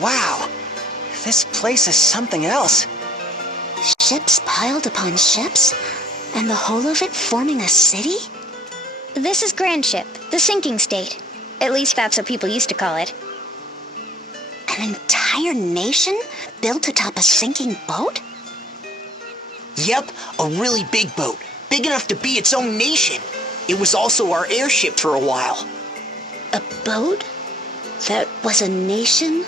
Wow, this place is something else. Ships piled upon ships? And the whole of it forming a city? This is Grand Ship, the sinking state. At least that's what people used to call it. An entire nation built atop a sinking boat? Yep, a really big boat. Big enough to be its own nation. It was also our airship for a while. A boat that was a nation?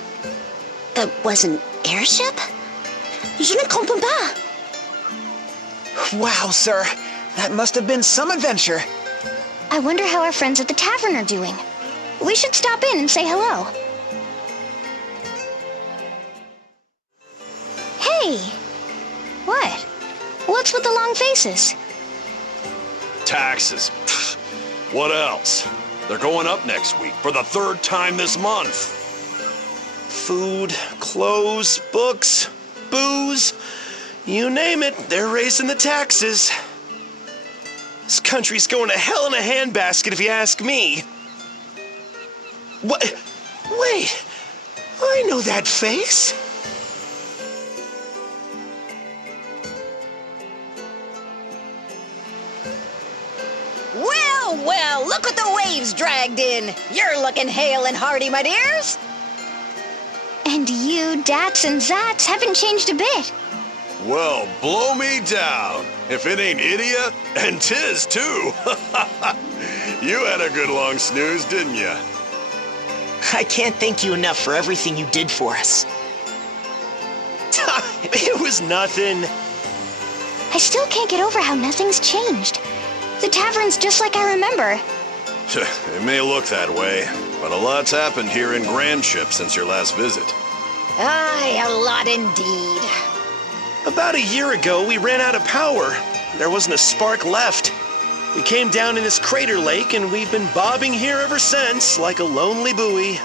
That was an airship? Je ne comprends pas. Wow, sir. That must have been some adventure. I wonder how our friends at the tavern are doing. We should stop in and say hello. Hey! What? What's with the long faces? Taxes. Pfft. What else? They're going up next week for the 3rd time this month. Food, clothes, books, booze, you name it, they're raising the taxes. This country's going to hell in a handbasket if you ask me. What? Wait, I know that face. Well, well, look what the waves dragged in. You're looking hale and hearty, my dears. And you, Dats and Zats, haven't changed a bit. Well, blow me down. If it ain't idiot, and 'tis too. You had a good long snooze, didn't you? I can't thank you enough for everything you did for us. It was nothing. I still can't get over how nothing's changed. The tavern's just like I remember. It may look that way, but a lot's happened here in Grand Ship since your last visit. Aye, a lot indeed. About a year ago, we ran out of power. There wasn't a spark left. We came down in this crater lake, and we've been bobbing here ever since, like a lonely buoy.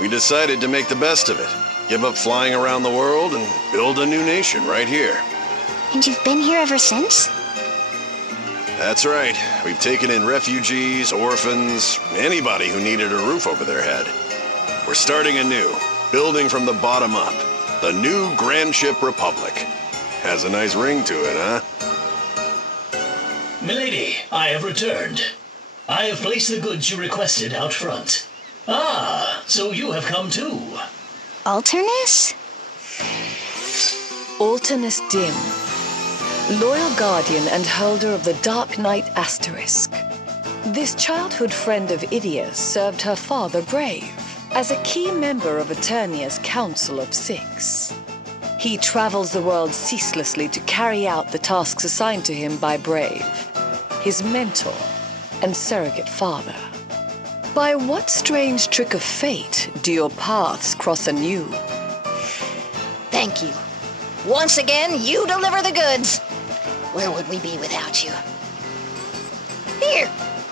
We decided to make the best of it, give up flying around the world, and build a new nation right here. And you've been here ever since? That's right. We've taken in refugees, orphans, anybody who needed a roof over their head. We're starting anew, building from the bottom up. The new Grand Ship Republic. Has a nice ring to it, huh? Milady, I have returned. I have placed the goods you requested out front. Ah, so you have come too. Alternus? Alternus Dim, loyal guardian and holder of the Dark Knight Asterisk. This childhood friend of Idia's served her father Brave as a key member of Eternia's Council of Six. He travels the world ceaselessly to carry out the tasks assigned to him by Brave, his mentor and surrogate father. By what strange trick of fate do your paths cross anew? Thank you. Once again, you deliver the goods. Where would we be without you? Here,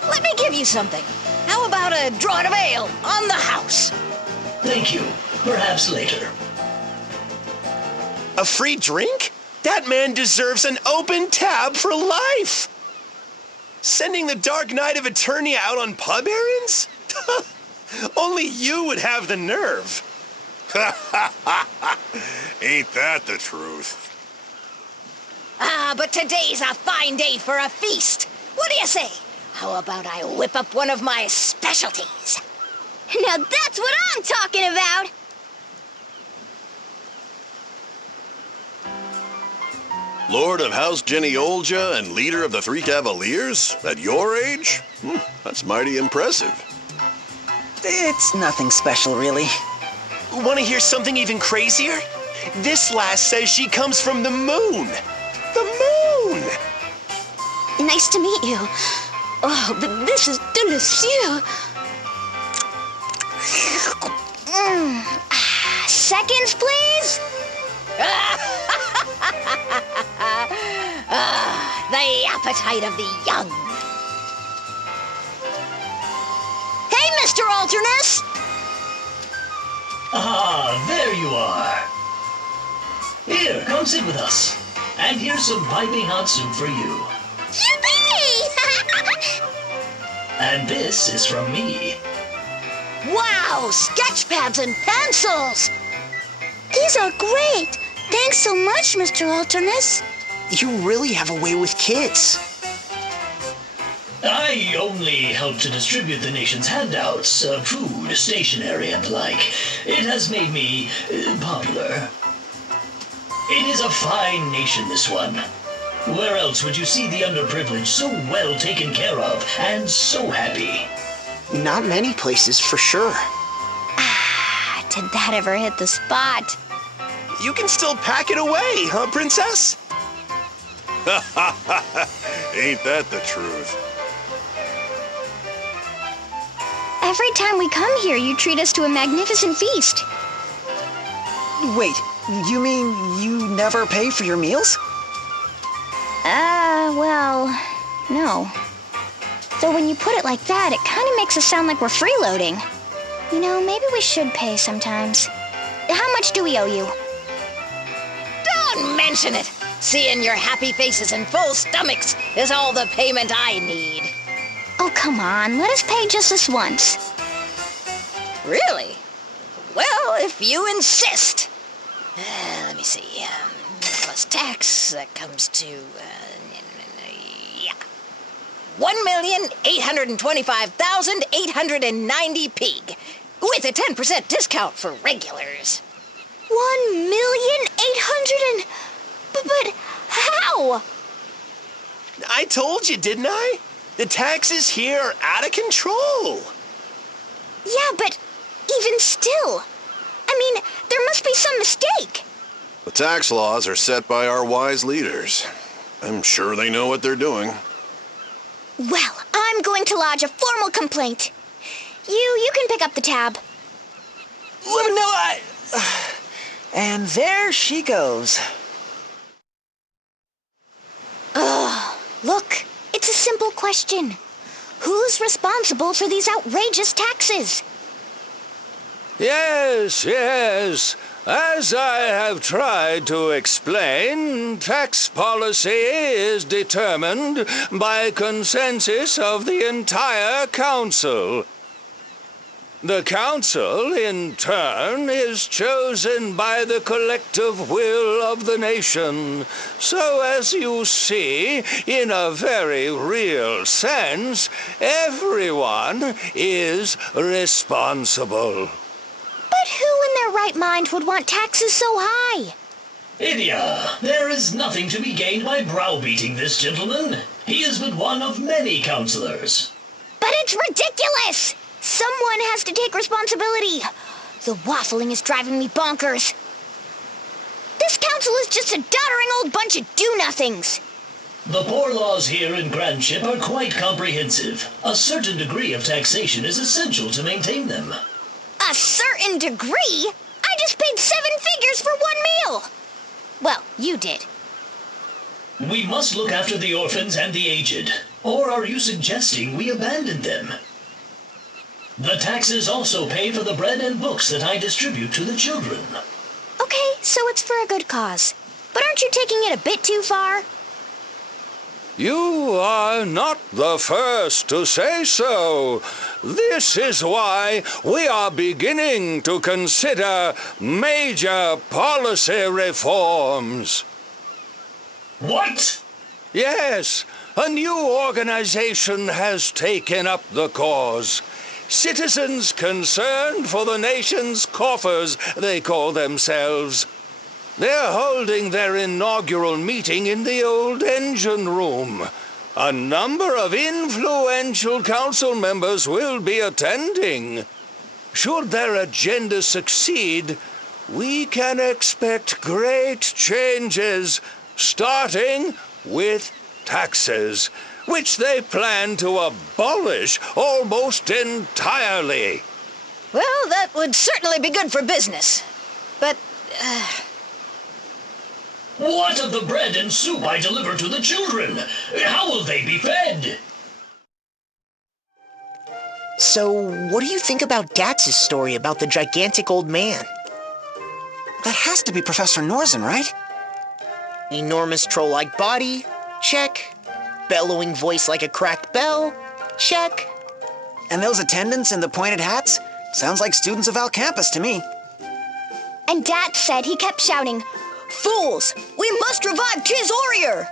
let me give you something. How about a draught of ale on the house? Thank you. Perhaps later. A free drink? That man deserves an open tab for life. Sending the Dark Knight of Eternia out on pub errands? Only you would have the nerve. Ain't that the truth? Ah, but today's a fine day for a feast. What do you say? How about I whip up one of my specialties? Now that's what I'm talking about! Lord of House Geneolja and leader of the Three Cavaliers? At your age? That's mighty impressive. It's nothing special, really. Want to hear something even crazier? This lass says she comes from the moon. The moon! Nice to meet you. Oh, but this is delicious. Seconds, please? The appetite of the young. Hey, Mr. Alternus! Ah, there you are. Here, come sit with us. And here's some piping hot soup for you. Yippee! And this is from me. Wow, sketch pads and pencils! These are great. Thanks so much, Mr. Alternus. You really have a way with kids. I only help to distribute the nation's handouts, food, stationery, and the like. It has made me popular. It is a fine nation, this one. Where else would you see the underprivileged so well taken care of and so happy? Not many places, for sure. Did that ever hit the spot? You can still pack it away, huh, Princess? Ain't that the truth? Every time we come here, you treat us to a magnificent feast. Wait, you mean you never pay for your meals? Well, no. Though when you put it like that, it kind of makes us sound like we're freeloading. You know, maybe we should pay sometimes. How much do we owe you? Don't mention it. Seeing your happy faces and full stomachs is all the payment I need. Oh, come on. Let us pay just this once. Really? Well, if you insist. Let me see. Plus tax, that comes to, yeah. 1,825,890 pig, with a 10% discount for regulars. 1,800,000 But how? I told you, didn't I? The taxes here are out of control. Yeah, but even still. I mean, there must be some mistake. The tax laws are set by our wise leaders. I'm sure they know what they're doing. Well, I'm going to lodge a formal complaint. You can pick up the tab. Let me know And there she goes. Look, it's a simple question. Who's responsible for these outrageous taxes? Yes, yes. As I have tried to explain, tax policy is determined by consensus of the entire council. The council, in turn, is chosen by the collective will of the nation. So, as you see, in a very real sense, everyone is responsible. But who in their right mind would want taxes so high? Idia, there is nothing to be gained by browbeating this gentleman. He is but one of many counselors. But it's ridiculous! Someone has to take responsibility. The waffling is driving me bonkers. This council is just a doddering old bunch of do-nothings. The poor laws here in Grandship are quite comprehensive. A certain degree of taxation is essential to maintain them. A certain degree? I just paid 7 figures for one meal. Well, you did. We must look after the orphans and the aged. Or are you suggesting we abandon them? The taxes also pay for the bread and books that I distribute to the children. Okay, so it's for a good cause. But aren't you taking it a bit too far? You are not the first to say so. This is why we are beginning to consider major policy reforms. What? Yes, a new organization has taken up the cause. Citizens concerned for the nation's coffers, they call themselves. They're holding their inaugural meeting in the old engine room. A number of influential council members will be attending. Should their agenda succeed, we can expect great changes, starting with taxes, which they plan to abolish almost entirely. Well, that would certainly be good for business. But, What of the bread and soup I deliver to the children? How will they be fed? So, what do you think about Gatz's story about the gigantic old man? That has to be Professor Norzen, right? Enormous troll-like body? Check. Bellowing voice like a cracked bell? Check. And those attendants in the pointed hats? Sounds like students of Alcampus to me. And Dad said he kept shouting, Fools! We must revive Tis Warrior!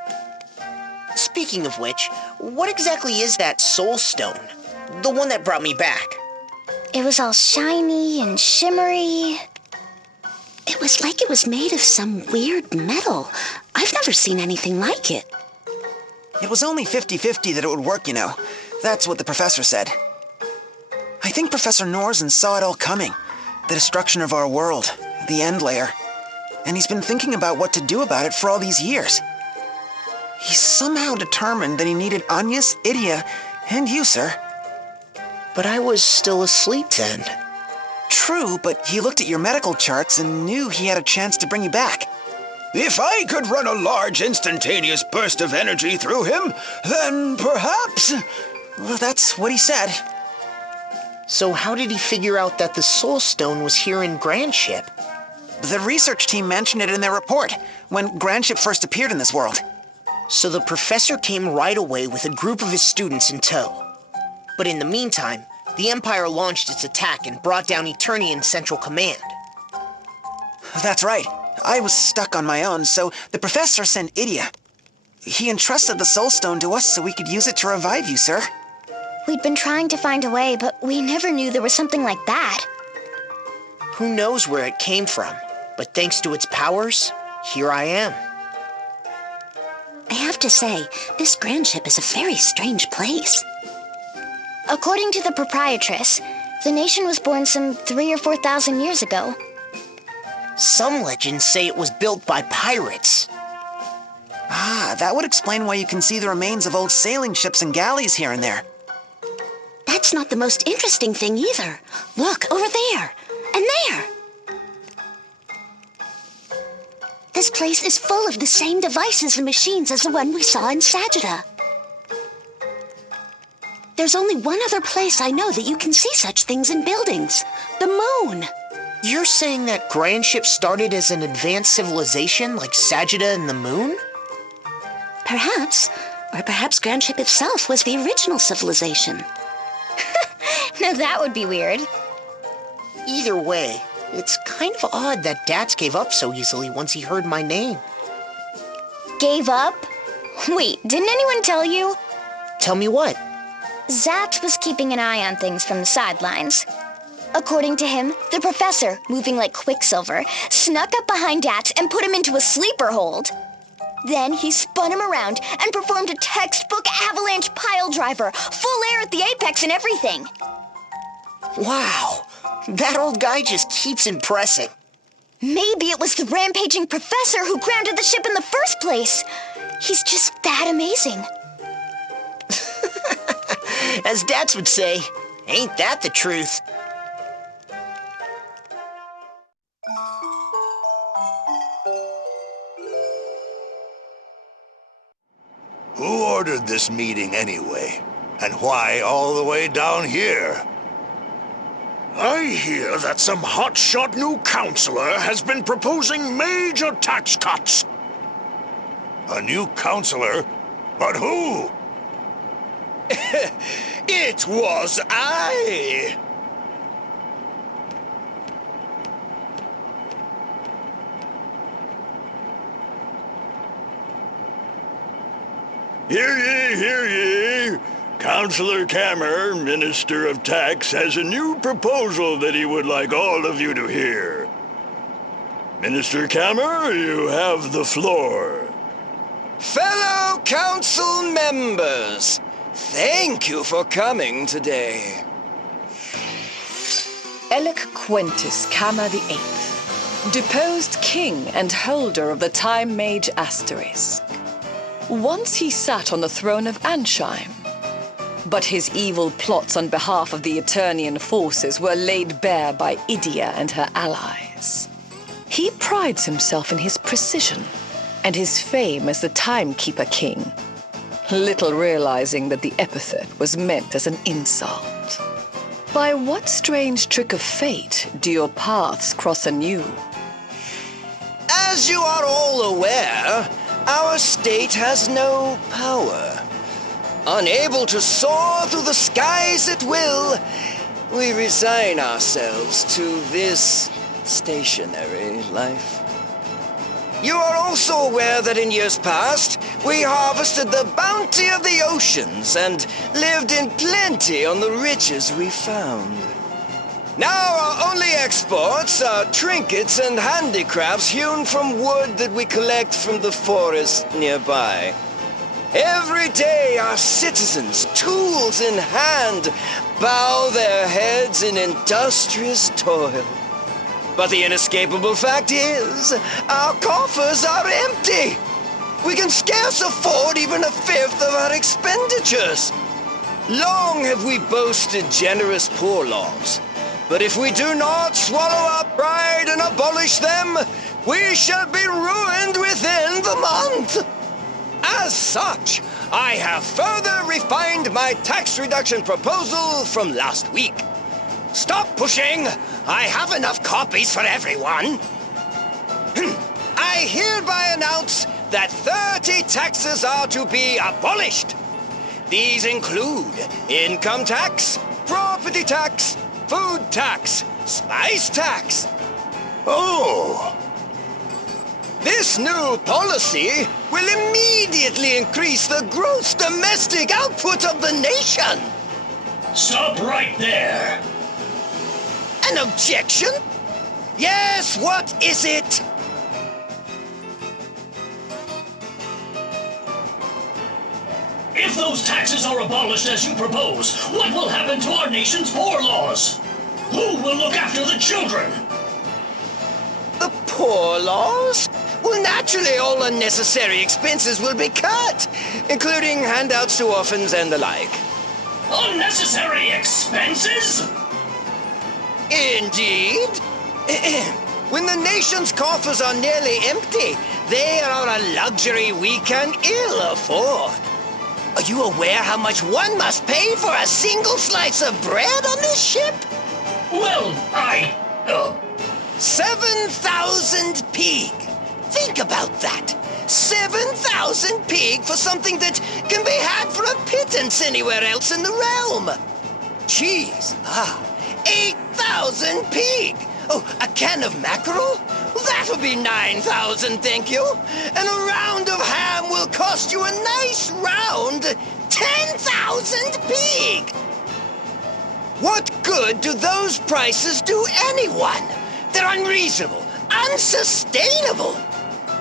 Speaking of which, what exactly is that soul stone? The one that brought me back. It was all shiny and shimmery. It was like it was made of some weird metal. I've never seen anything like it. It was only 50-50 that it would work, you know. That's what the professor said. I think Professor Norzen saw it all coming. The destruction of our world, the end layer. And he's been thinking about what to do about it for all these years. He's somehow determined that he needed Agnes, Idia, and you, sir. But I was still asleep then. True, but he looked at your medical charts and knew he had a chance to bring you back. If I could run a large instantaneous burst of energy through him, then perhaps... Well, that's what he said. So how did he figure out that the soul stone was here in Grandship? The research team mentioned it in their report, when Grandship first appeared in this world. So the professor came right away with a group of his students in tow. But in the meantime, the Empire launched its attack and brought down Eternian Central Command. That's right. I was stuck on my own, so the professor sent Idia. He entrusted the soul stone to us so we could use it to revive you, sir. We'd been trying to find a way, but we never knew there was something like that. Who knows where it came from, but thanks to its powers, here I am. I have to say, this Grandship is a very strange place. According to the proprietress, the nation was born some 3,000 or 4,000 years ago. Some legends say it was built by pirates. Ah, that would explain why you can see the remains of old sailing ships and galleys here and there. That's not the most interesting thing either. Look, over there, and there. This place is full of the same devices and machines as the one we saw in Sagitta. There's only one other place I know that you can see such things in buildings. The moon. You're saying that Grandship started as an advanced civilization like Sagitta and the Moon? Perhaps. Or perhaps Grandship itself was the original civilization. Now that would be weird. Either way, it's kind of odd that Dats gave up so easily once he heard my name. Gave up? Wait, didn't anyone tell you? Tell me what? Zaps was keeping an eye on things from the sidelines. According to him, the professor, moving like Quicksilver, snuck up behind Dats and put him into a sleeper hold. Then he spun him around and performed a textbook avalanche pile driver, full air at the apex and everything. Wow, that old guy just keeps impressing. Maybe it was the rampaging professor who grounded the ship in the first place. He's just that amazing. As Dats would say, ain't that the truth? Who ordered this meeting anyway? And why all the way down here? I hear that some hotshot new counselor has been proposing major tax cuts. A new counselor? But who? It was I! Hear ye! Councillor Kammer, Minister of Tax, has a new proposal that he would like all of you to hear. Minister Kammer, you have the floor. Fellow council members, thank you for coming today. Elec Quentis Kammer VIII, deposed king and holder of the Time Mage Asterisk. Once he sat on the throne of Ansheim, but his evil plots on behalf of the Eternian forces were laid bare by Idia and her allies. He prides himself in his precision and his fame as the Timekeeper King, little realizing that the epithet was meant as an insult. By what strange trick of fate do your paths cross anew? As you are all aware, our state has no power. Unable to soar through the skies at will, we resign ourselves to this stationary life. You are also aware that in years past, we harvested the bounty of the oceans and lived in plenty on the riches we found. Now our only exports are trinkets and handicrafts hewn from wood that we collect from the forest nearby. Every day our citizens, tools in hand, bow their heads in industrious toil. But the inescapable fact is, our coffers are empty. We can scarce afford even a fifth of our expenditures. Long have we boasted generous poor laws. But if we do not swallow our pride and abolish them, we shall be ruined within the month. As such, I have further refined my tax reduction proposal from last week. Stop pushing! I have enough copies for everyone. I hereby announce that 30 taxes are to be abolished. These include income tax, property tax, food tax, spice tax. Oh! This new policy will immediately increase the gross domestic output of the nation. Stop right there. An objection? Yes, what is it? If those taxes are abolished as you propose, what will happen to our nation's poor laws? Who will look after the children? The poor laws? Well, naturally, all unnecessary expenses will be cut, including handouts to orphans and the like. Unnecessary expenses? Indeed. When the nation's coffers are nearly empty, they are a luxury we can ill afford. Are you aware how much one must pay for a single slice of bread on this ship? Well, 7,000 pig. Think about that. 7,000 pig for something that can be had for a pittance anywhere else in the realm. Cheese, 8,000 pig. Oh, a can of mackerel? That'll be 9,000, thank you. And a round of ham will cost you a nice round 10,000 pig. What good do those prices do anyone? They're unreasonable, unsustainable.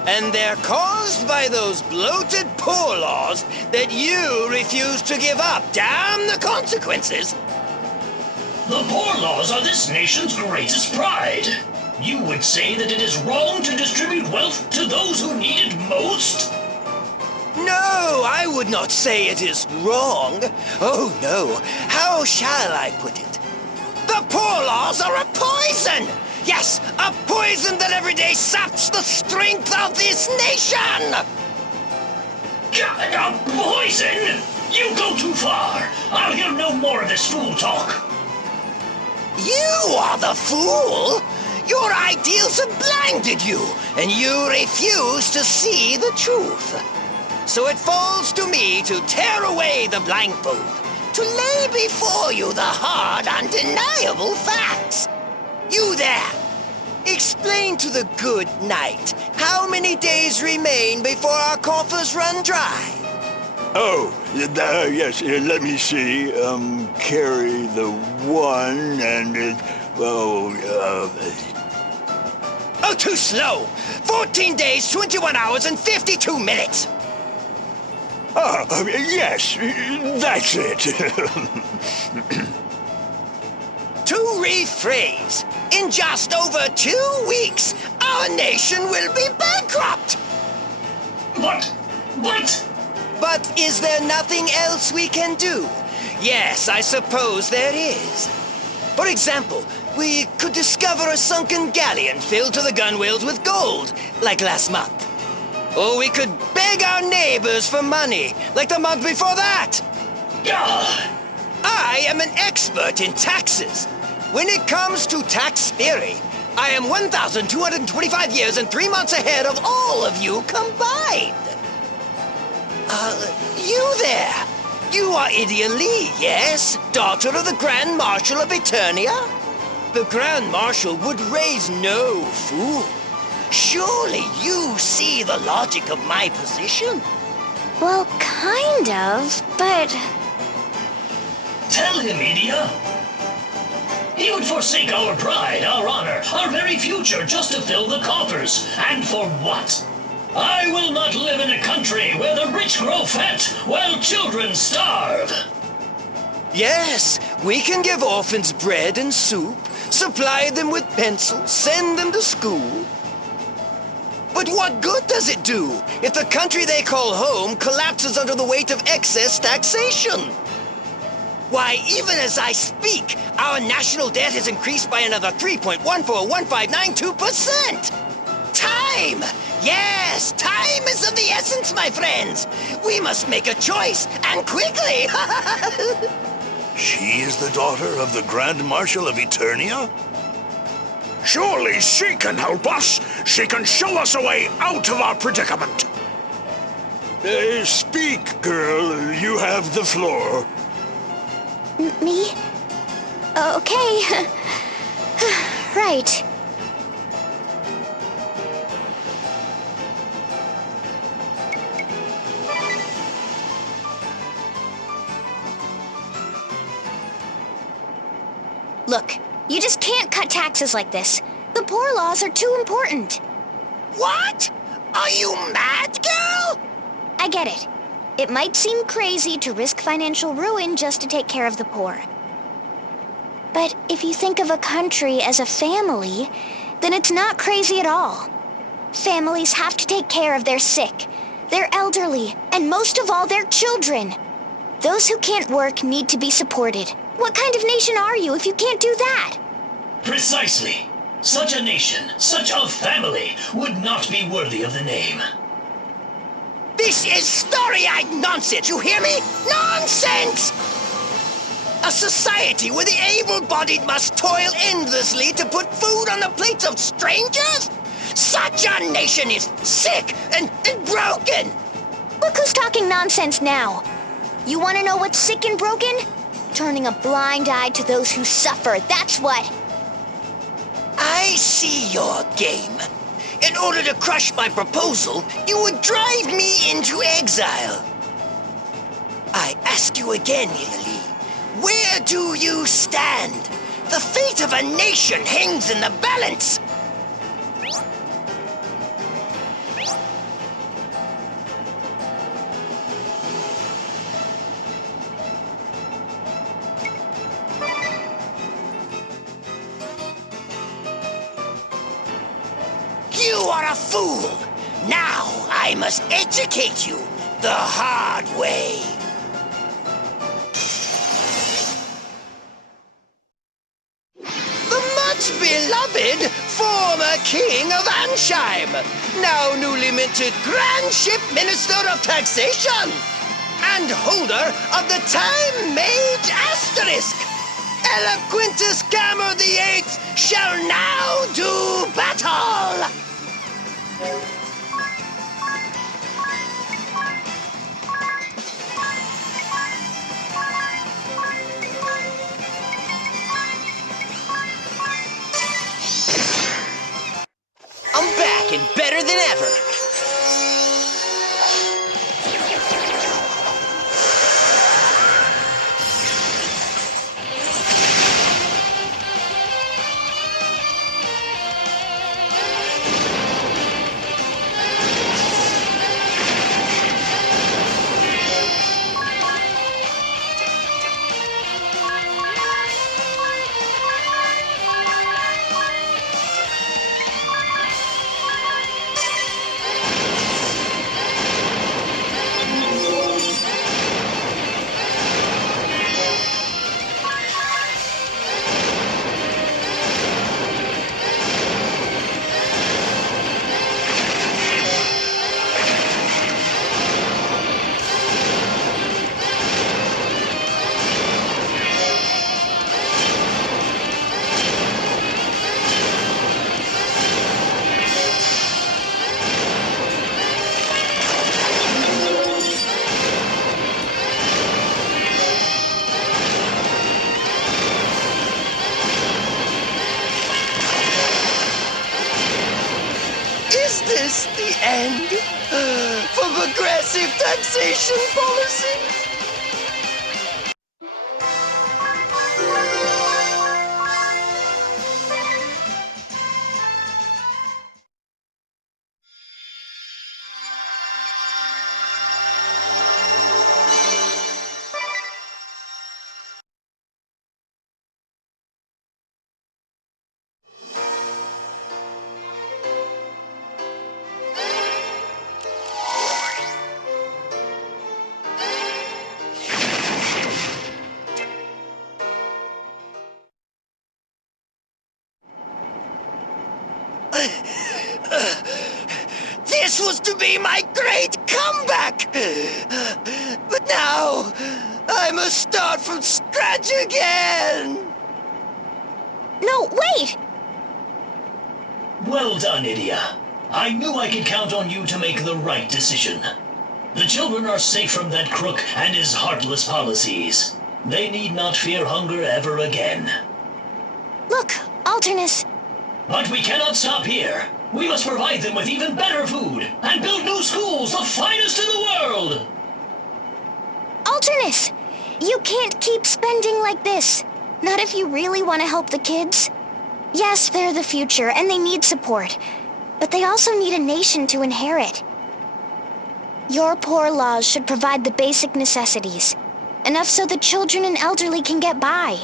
And they're caused by those bloated poor laws that you refuse to give up. Damn the consequences. the poor laws are this nation's greatest pride. You would say that it is wrong to distribute wealth to those who need it most? No, I would not say it is wrong. Oh, no. How shall I put it? The poor laws are a poison! Yes, a poison that every day saps the strength of this nation! A poison? You go too far. I'll hear no more of this fool talk. You are the fool! Your ideals have blinded you, and you refuse to see the truth. So it falls to me to tear away the blindfold, to lay before you the hard, undeniable facts. You there! Explain to the good knight how many days remain before our coffers run dry. Oh, yes, let me see. Carry the one and, Oh, too slow! 14 days, 21 hours, and 52 minutes! yes, that's it. To rephrase, in just over 2 weeks, our nation will be bankrupt! But is there nothing else we can do? Yes, I suppose there is. For example, we could discover a sunken galleon filled to the gunwales with gold, like last month. Or we could beg our neighbors for money, like the month before that. I am an expert in taxes. When it comes to tax theory, I am 1,225 years and 3 months ahead of all of you combined. You there. You are Idia Lee, yes? Daughter of the Grand Marshal of Eternia? The Grand Marshal would raise no fool. Surely you see the logic of my position? Well, kind of, but... Tell him, Idia. He would forsake our pride, our honor, our very future just to fill the coffers. And for what? I will not live in a country where the rich grow fat while children starve. Yes, we can give orphans bread and soup, supply them with pencils, send them to school. But what good does it do if the country they call home collapses under the weight of excess taxation? Why, even as I speak, our national debt has increased by another 3.141592%! Time! Yes, time is of the essence, my friends! We must make a choice, and quickly! She is the daughter of the Grand Marshal of Eternia? Surely she can help us. She can show us a way out of our predicament. Speak, girl. You have the floor. Me? Okay. Right. Look, you just can't cut taxes like this. The poor laws are too important. What? Are you mad, girl? I get it. It might seem crazy to risk financial ruin just to take care of the poor. But if you think of a country as a family, then it's not crazy at all. Families have to take care of their sick, their elderly, and most of all, their children. Those who can't work need to be supported. What kind of nation are you if you can't do that? Precisely. Such a nation, such a family, would not be worthy of the name. This is starry-eyed nonsense, you hear me? Nonsense! A society where the able-bodied must toil endlessly to put food on the plates of strangers? Such a nation is sick and broken! Look who's talking nonsense now. You want to know what's sick and broken? Turning a blind eye to those who suffer, that's what. I see your game. In order to crush my proposal, you would drive me into exile. I ask you again, Lily, where do you stand? The fate of a nation hangs in the balance. You are a fool! Now I must educate you the hard way. The much-beloved former king of Ansheim, now newly minted Grand Ship Minister of Taxation, and holder of the Time Mage Asterisk. Eloquentus Gamma the Eighth shall now do battle! I'm back and better than ever. stand for progressive taxation policies. This was to be my great comeback! But now, I must start from scratch again! No, wait! Well done, Idia. I knew I could count on you to make the right decision. The children are safe from that crook and his heartless policies. They need not fear hunger ever again. Look, Alternus. But we cannot stop here. We must provide them with even better food and build new schools, the finest in the world! Alternus! You can't keep spending like this. Not if you really want to help the kids. Yes, they're the future, and they need support. But they also need a nation to inherit. Your poor laws should provide the basic necessities. Enough so the children and elderly can get by.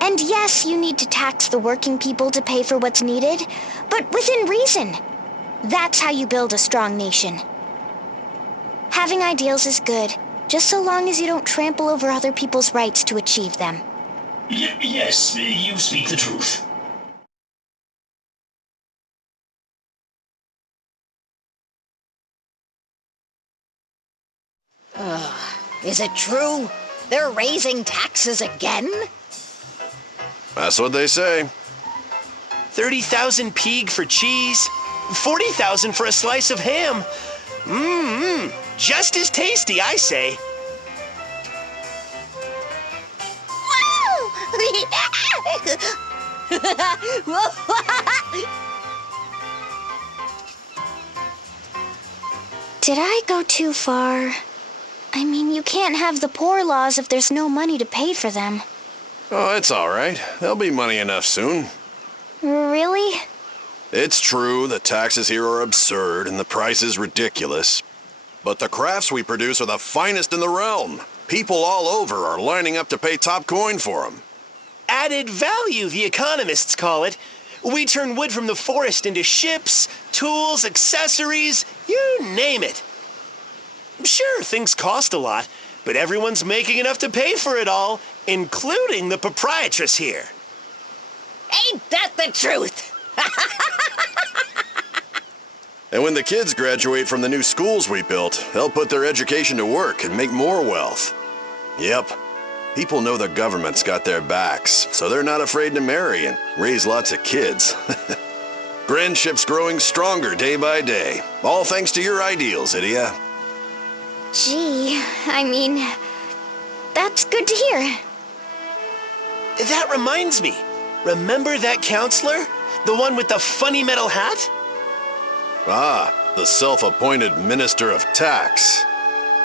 And yes, you need to tax the working people to pay for what's needed, but within reason. That's how you build a strong nation. Having ideals is good, just so long as you don't trample over other people's rights to achieve them. Yes, you speak the truth. Is it true? They're raising taxes again? That's what they say. 30,000 peeg for cheese, 40,000 for a slice of ham. Just as tasty, I say. Did I go too far? I mean, you can't have the poor laws if there's no money to pay for them. Oh, it's all right. There'll be money enough soon. Really? It's true the taxes here are absurd and the prices ridiculous. But the crafts we produce are the finest in the realm. People all over are lining up to pay top coin for them. Added value, the economists call it. We turn wood from the forest into ships, tools, accessories, you name it. Sure, things cost a lot, but everyone's making enough to pay for it all, including the proprietress here. Ain't that the truth? And when the kids graduate from the new schools we built, they'll put their education to work and make more wealth. Yep. People know the government's got their backs, so they're not afraid to marry and raise lots of kids. Grandship's growing stronger day by day, all thanks to your ideals, Idia. Gee, I mean, that's good to hear. That reminds me. Remember that counselor? The one with the funny metal hat? Ah, the self-appointed Minister of Tax.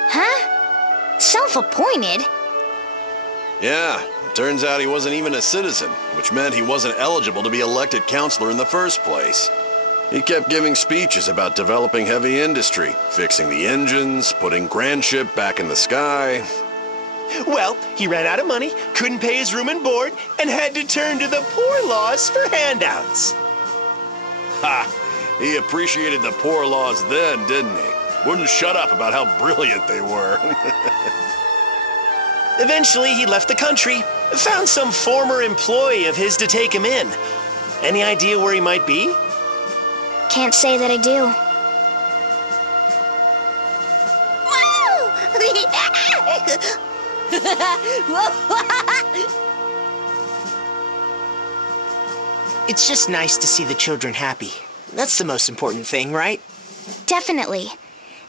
Huh? Self-appointed? Yeah, it turns out he wasn't even a citizen, which meant he wasn't eligible to be elected counselor in the first place. He kept giving speeches about developing heavy industry, fixing the engines, putting Grandship back in the sky. Well, he ran out of money, couldn't pay his room and board, and had to turn to the poor laws for handouts. Ha! He appreciated the poor laws then, didn't he? Wouldn't shut up about how brilliant they were. Eventually, he left the country, found some former employee of his to take him in. Any idea where he might be? Can't say that I do. It's just nice to see the children happy. That's the most important thing, right? Definitely.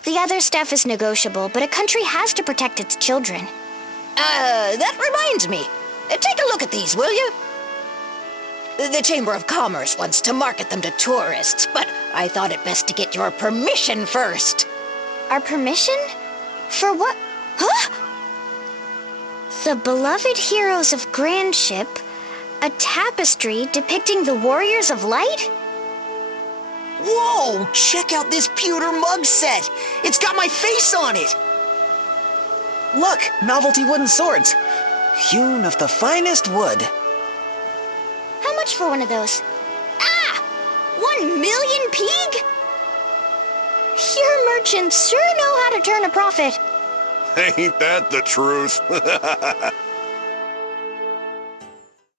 The other stuff is negotiable, but a country has to protect its children. That reminds me. Take a look at these, will you? The Chamber of Commerce wants to market them to tourists, but I thought it best to get your permission first. Our permission? For what? Huh? The beloved heroes of Grand Ship, a tapestry depicting the warriors of light? Whoa! Check out this pewter mug set! It's got my face on it! Look, novelty wooden swords. Hewn of the finest wood. How much for one of those? Ah! 1 million peeg? Your merchants sure know how to turn a profit. Ain't that the truth?